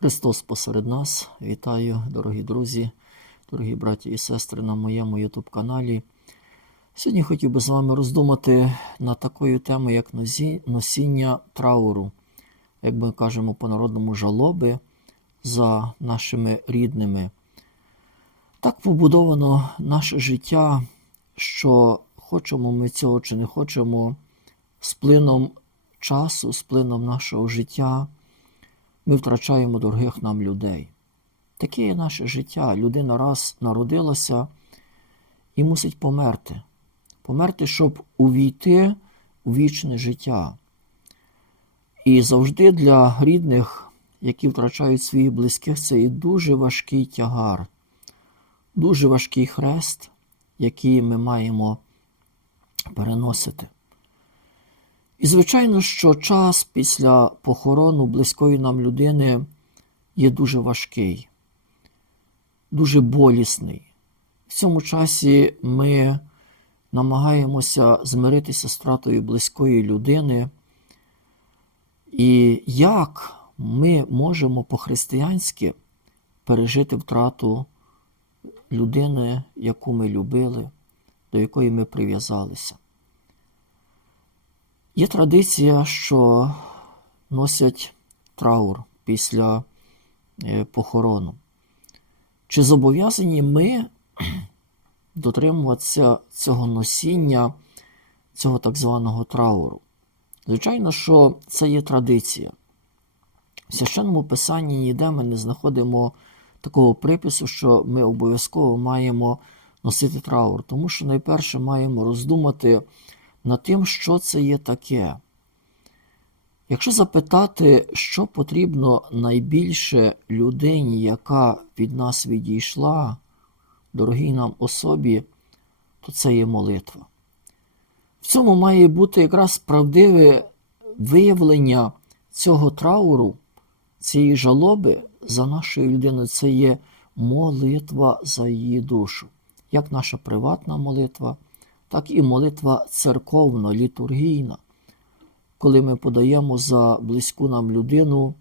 Христос посеред нас. Вітаю, дорогі друзі, дорогі браті і сестри на моєму YouTube каналі. Сьогодні хотів би з вами роздумати на такою темою, як носіння трауру, як ми кажемо по-народному, жалоби за нашими рідними. Так побудовано наше життя, що хочемо ми цього чи не хочемо, з плином часу, з плином нашого життя ми втрачаємо дорогих нам людей. Таке є наше життя. Людина раз народилася і мусить померти. Померти, щоб увійти у вічне життя. І завжди для рідних, які втрачають своїх близьких, це і дуже важкий тягар, дуже важкий хрест, який ми маємо переносити. І, звичайно, що час після похорону близької нам людини є дуже важкий, дуже болісний. В цьому часі ми намагаємося змиритися з втратою близької людини. І як ми можемо по-християнськи пережити втрату людини, яку ми любили, до якої ми прив'язалися? Є традиція, що носять траур після е, похорону. Чи зобов'язані ми дотримуватися цього носіння, цього так званого трауру? Звичайно, що це є традиція. В священному писанні ніде ми не знаходимо такого припису, що ми обов'язково маємо носити траур, тому що найперше маємо роздумати над тим, що це є таке. Якщо запитати, що потрібно найбільше людині, яка від нас відійшла, дорогій нам особі, то це є молитва. В цьому має бути якраз правдиве виявлення цього трауру, цієї жалоби за нашою людиною. Це є молитва за її душу, як наша приватна молитва так і молитва церковна, літургійна, коли ми подаємо за близьку нам людину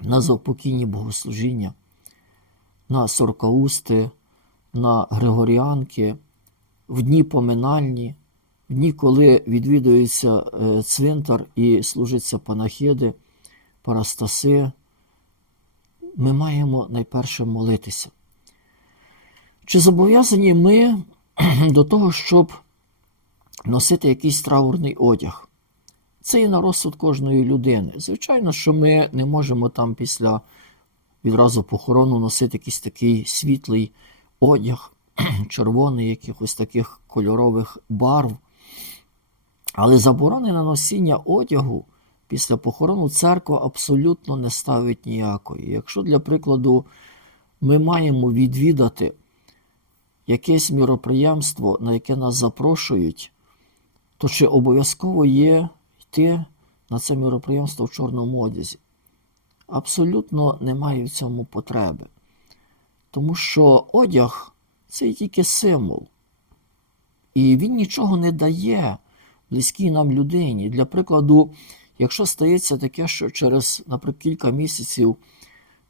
на заупокійні богослужіння, на сорокаусти, на григоріанки, в дні поминальні, в дні, коли відвідується е, цвинтар і служаться панахиди, парастаси, ми маємо найперше молитися. Чи зобов'язані ми до того, щоб носити якийсь траурний одяг. Це є на розсуд кожної людини. Звичайно, що ми не можемо там після відразу похорону носити якийсь такий світлий одяг, червоний, якихось таких кольорових барв. Але заборони на носіння одягу після похорону церква абсолютно не ставить ніякої. Якщо, для прикладу, ми маємо відвідати якесь міроприємство, на яке нас запрошують, то чи обов'язково є йти на це міроприємство в чорному одязі? Абсолютно немає в цьому потреби. Тому що одяг це тільки символ. І він нічого не дає близькій нам людині. Для прикладу, якщо стається таке, що через, наприклад, кілька місяців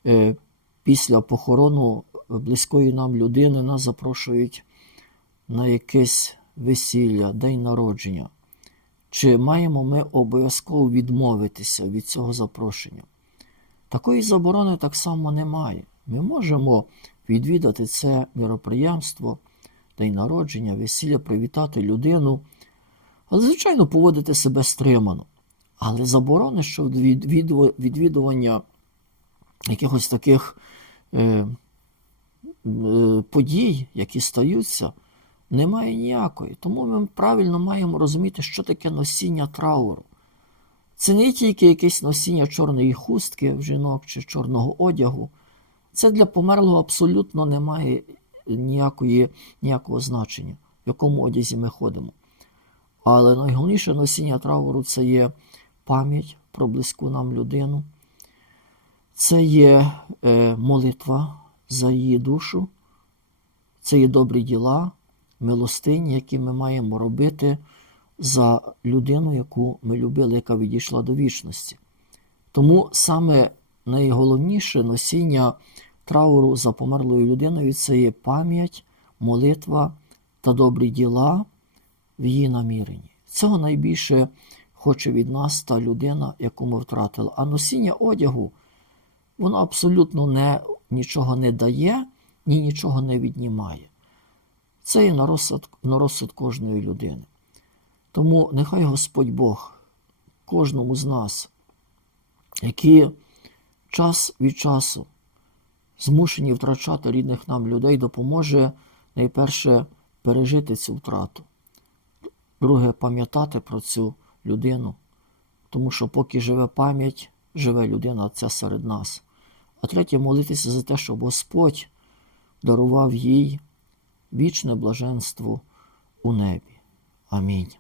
е, після похорону близької нам людини нас запрошують на якесь весілля, день народження. Чи маємо ми обов'язково відмовитися від цього запрошення? Такої заборони так само немає. Ми можемо відвідати це міроприємство, день народження, весілля, привітати людину, але, звичайно, поводити себе стримано. Але заборони щодо відвідування якихось таких е, подій, які стаються, немає ніякої. Тому ми правильно маємо розуміти, що таке носіння трауру. Це не тільки якесь носіння чорної хустки в жінок чи чорного одягу. Це для померлого абсолютно не має ніякої, ніякого значення, в якому одязі ми ходимо. Але найголовніше носіння трауру це є пам'ять про близьку нам людину, це є е, молитва за її душу, це є добрі діла, милостині, які ми маємо робити за людину, яку ми любили, яка відійшла до вічності. Тому саме найголовніше носіння трауру за померлою людиною це є пам'ять, молитва та добрі діла в її наміренні. Цього найбільше хоче від нас та людина, яку ми втратили. А носіння одягу, воно абсолютно не, нічого не дає, ні нічого не віднімає. Це є на розсуд, на розсуд кожної людини. Тому нехай Господь Бог кожному з нас, які час від часу змушені втрачати рідних нам людей, допоможе найперше пережити цю втрату. Друге, пам'ятати про цю людину, тому що поки живе пам'ять, живе людина ця серед нас. А третє, молитися за те, щоб Господь дарував їй вічне блаженство у небі. Амінь.